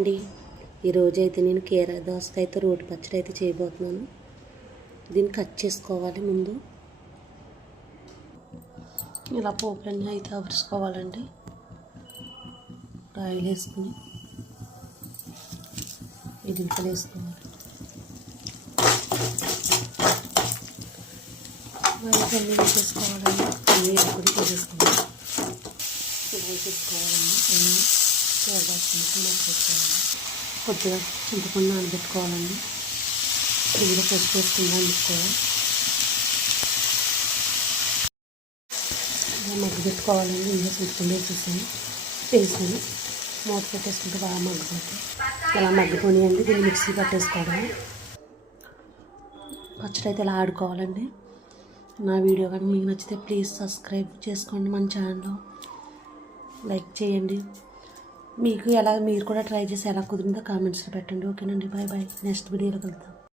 అండి. ఈరోజు అయితే నేను కీర అయితే రోటి పచ్చడి అయితే చేయబోతున్నాను. దీన్ని కట్ చేసుకోవాలి ముందు. ఇలా పోపులన్నీ అయితే అవరుసుకోవాలండి ఆయిల్ వేసుకుని ఇదింతలు వేసుకోవాలి ఆయిల్స్ అన్నీ వేసేసుకోవాలండి. అన్నీ వేసుకొని ఇలా వేసేసుకోవాలండి. అన్నీ. చేరదాచుకుంటూ మర్చిపోవాలి కొద్దిగా చింతపండు నానబెట్టుకోవాలండి. ఇందులో పసుపు వేసుకుని అందుకోవాలి మగ్గు పెట్టుకోవాలండి ఇందులో చింతపండు వేసేసాను. వేసాను మూత పెట్టేసుకుంటే బాగా మగ్గిపోతుంది ఇలా మగ్గిపోయినాయండి. దీన్ని మిక్సీ పట్టేసుకోవడం పచ్చడి అయితే ఇలా ఆడుకోవాలండి. నా వీడియో కానీ మీకు నచ్చితే ప్లీజ్ సబ్స్క్రైబ్ చేసుకోండి మన ఛానల్లో. లైక్ చేయండి. మీకు ఎలా మీరు కూడా ట్రై చేసి ఎలా కుదిరిందో కామెంట్స్లో పెట్టండి. ఓకేనండి. బాయ్ బాయ్ నెక్స్ట్ వీడియోలో కలుద్దాం.